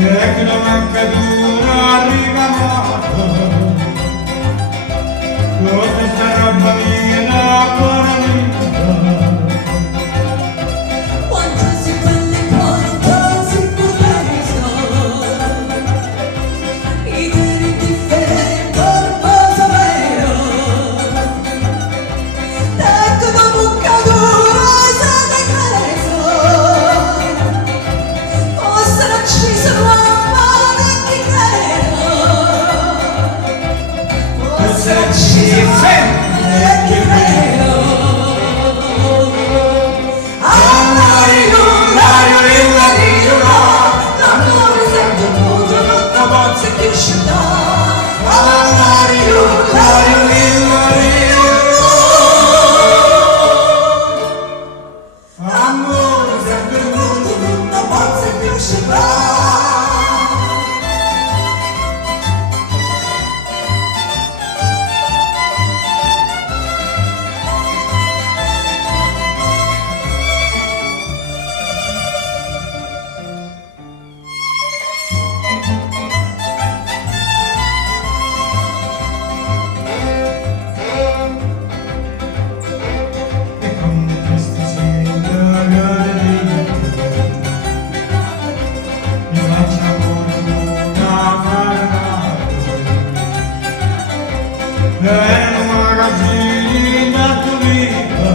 e che non manca dura ricamato con questa roba mia la cuore mia quanto si quelle quanto si purezza i diri differenti corposo vero ecco da bucca dura e santa carezza fossero ucciso l'uomo che credo fossero ucciso che credo l'amore sempre punto non la bozza che scenda amore sempre punto non la bozza che scenda è un magazzino pulito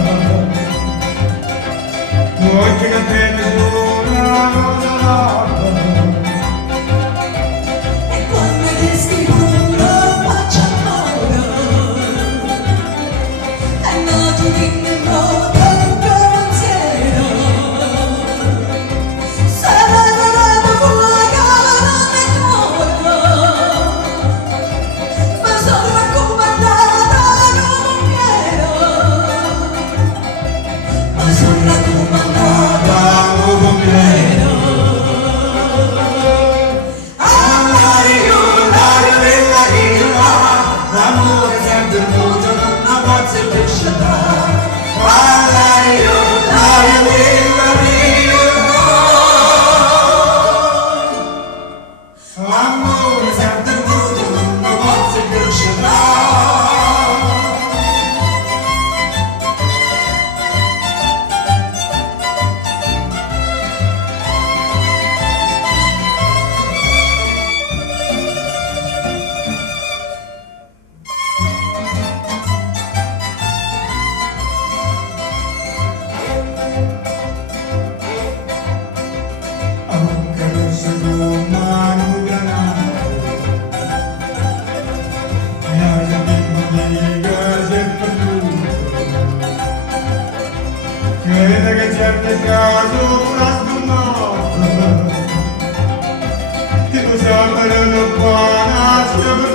poi che la pena sola rosa rosa e quando resti puro faccia paura è nato di modo il pensiero sarà fuori la memoria ma sono raccomandata come ma sono raccomandata come l'amore sempre il mondo non la bozza che scenda amore sempre il mondo non la bozza che scenda crede che certe caso la scommessa che possiamo fare una buona